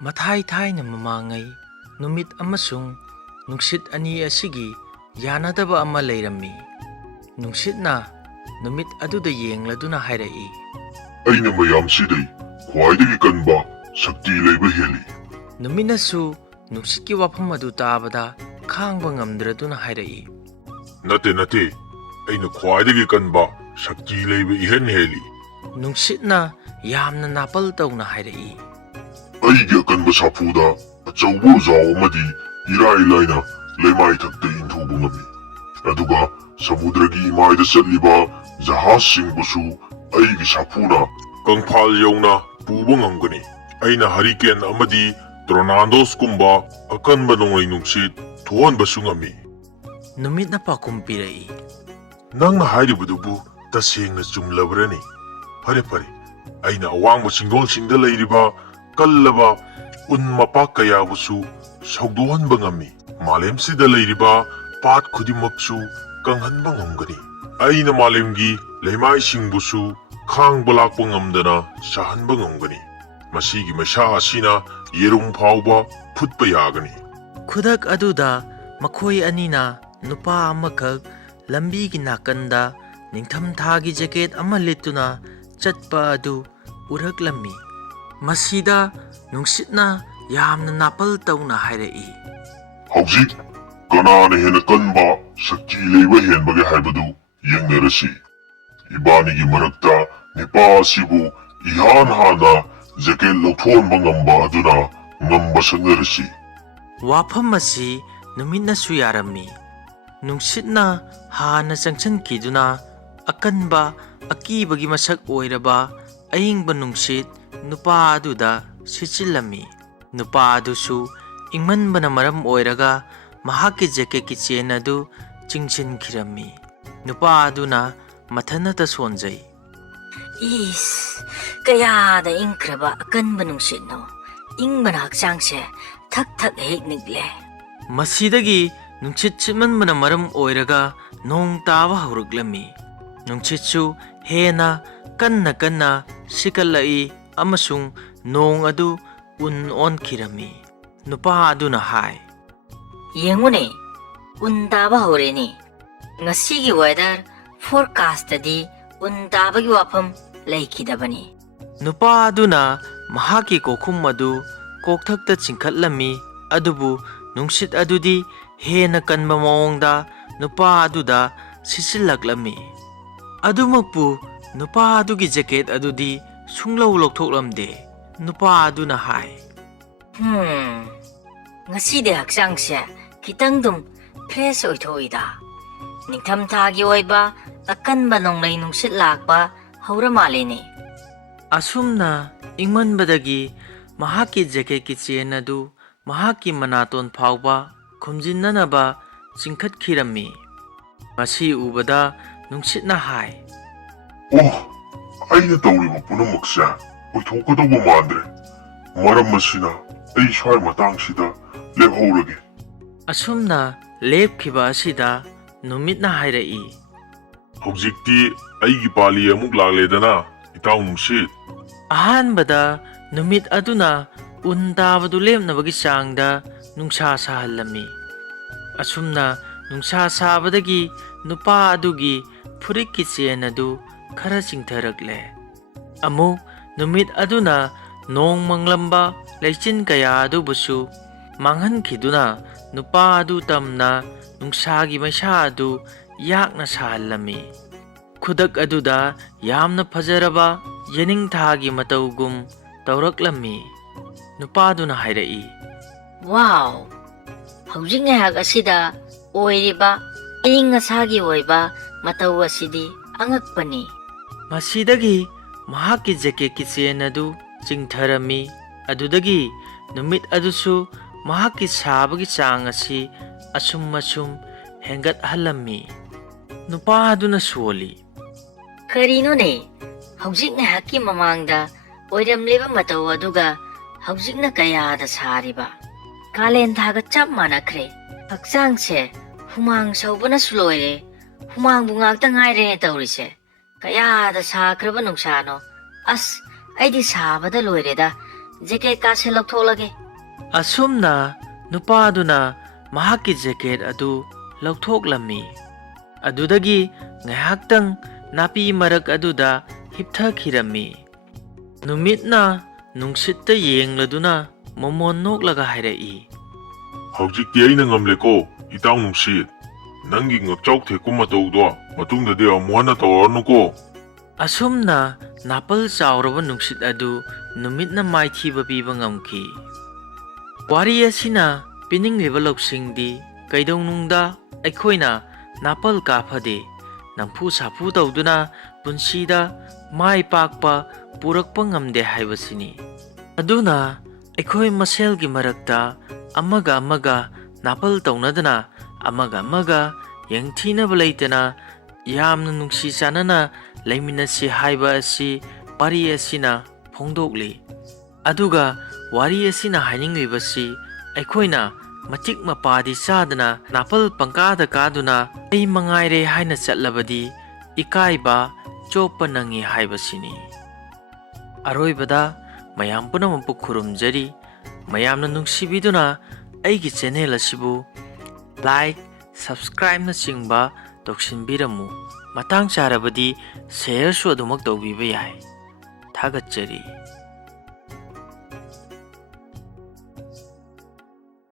Mathai thai na mamangai, numit amasung nungshit ani asigi yanadaba ama leirammi. Nungshit na numit aduda yengladuna hairai. Aina mayam sidai, khwaidagi kanba shakti leiba heli. Numinasu nungshitki wafam adu tabada khangba ngamdraduna hairai. Nate, aina khwaidagi kanba shakti leiba ihan heli. Nungshit na yamna napal tawna hairai. Aigi akanba sapuda, achaubo zao amadi irai laina leimai thakta inthubu ngami. Aduga samudragi imaida satliba jahasingbusu aigi sapuna kangphal yauna puba ngamgani. Aina hurricane amadi tornadoes kumba akanba nonglai nungsit thohanbasu ngami. Numit na pakumpirai. Nangna hairibudubu tasengna chumlabrani. Fare aina awangba singgolsingda leiriba kallaba unmapa kayabusu saugdohanba ngami. Malemsida leiriba pat khudimaksu kanghanba ngamgani. Aina malemgi leimai singbusu khangba lakpa ngamdana sahanba ngamgani. Masigi masha asina yerum phauba phutpa yagani. Khudak aduda makhoi anina nupa amakak lambi gi nakanda ningtham thagi jacket ama lituna chatpa adu uraklammi. Masida nungsitna yamna napal tawna hairai. Hauzik kanana hena kanba shakti leiba henbage haibadu yengnarasi. Ibanigi marakta nipa asibu ihan hana jacket lauthonba ngamba aduna ngamba sangnarasi. Wafam asi numitna su yarammi. Nungsitna hana changchankiduna akanba akibagi masak oiraba ayingba nungsit nupa aduda sichillammi. Nupa adusu ingmanbana maram oiraga mahakki jacket ki chain adu chingchinkirammi. Nupa aduna mathanata sonjai. Is kayada ingkraba akanba nungsitno ingmana hakchangse thak hek nigle. Masidagi nungchit chitmanbana maram oiraga nong taba hauraklammi. Nungchitsu hena kanna sikallai amasung nong adu onkirami. Nupa aduna hai. Yengune undaba horeni. Ngasigi weather forecast di undabagi wafam laikidabani. Nupa aduna mahaki kokhum adu kokthakta chingkhatlami adubu nungsit adudi hena kanba maongda nupa aduda sisillaklami. Adumakpu nupa adugi jacket adudi sunglau lokthoklamde. Nupa aduna hai. Ngaside hakchangse kitangdum fresh oithoida. Ningtham thagi oiba akanba nonglai nungsit lakba haura malene. Asumna ingmanbadagi mahaki jacket ki chain adu mahaki manaton phauba khumjinnanaba chingkhatkirammi. Masi ubada nungsitna hai. Oh, aina tawriba punamaksa oithokadaba mandre. Maram masina ai swai matangsida lephaurage. Asumna lepkhiba asida numitna hairai. Hojikti aigi pali amuk lagledana itaw nungsit. Ahanbada numit aduna undabadu lemnabagi changda nungsa sahallammi. Asumna nungsa sabadagi nupa adugi furikki chain adu khara chingtharakle. Amu numit aduna nong manglamba leichin kaya adubusu manghankiduna nupa adu tamna nungsagi maisha adu yakna sahallammi. Khudak aduda yamna fajaraba yening thagi matawgum tawraklammi. Nupa aduna hairai. Wow! Hawjik ngayag asida oiriba aying asagi oiba mataw asidi angakpani. Masidagi mahaki jacket ki chain adu chingtharami. Adudagi numit adusu mahaki sabagi chang asi asum hengat halammi. Nupa aduna soli. Karino ne? Hawjik ngayag ki mamangda oiramleba mataw aduga hawjik na kayada sariba. Kalen thaga chap manakre. Hakchangse humang saubana suloire. Humang bungagta ngaire tawrise. Kayada sakraba nungsano. As aidi sabada loireda Jacket kase lagtholage. Asumna nupaduna mahakki jacket adu lagthoklami. Adudagi ngaihaktang napi marak aduda hipthakhirami. Numitna nungsitta yengladuna momon noklaga hairai. Hꯧꯖꯤꯛꯇꯤ ꯑꯩꯅ ꯉꯝꯂꯦꯀꯣ ꯏꯇꯥꯎ ꯅꯨꯡꯁꯤꯠ ꯅꯪꯒꯤ ꯉꯛꯆꯥꯎ ꯊꯦꯛꯄ ꯃꯇꯧꯗꯣ ꯃꯇꯨꯡꯗꯗꯤ ꯑꯃꯨꯛ ꯍꯟꯅ ꯇꯧꯔꯅꯨꯀꯣ Asumna napal chauraba nungsit adu numitna maithiba piba ngamki. Wari asina piningliba loksingdi kaidongnungda aikhoina napal kaphade nampu sapu tawduna punsida mai pakpa purakpa ngamde haibasini. Aduna aikhoi maselgi marakta amaga napal tawnadana amaga yengthinaba leitana yamna nungsi chanana leiminasi haiba asi pari asina phongdokli. Aduga wari asina haininglibasi aikhoina matik mapadi chadana napal pangkada kaduna ei mangaire haina chatlabadi ikaiba chopa nangi haibasini. Aroibada mayam punamapu khurumjari mayamna nungsibiduna aigi channel asibu like subscribe na chingba toksinbiramu matang charabadi share su adumak tawbiba yai. Thagachari.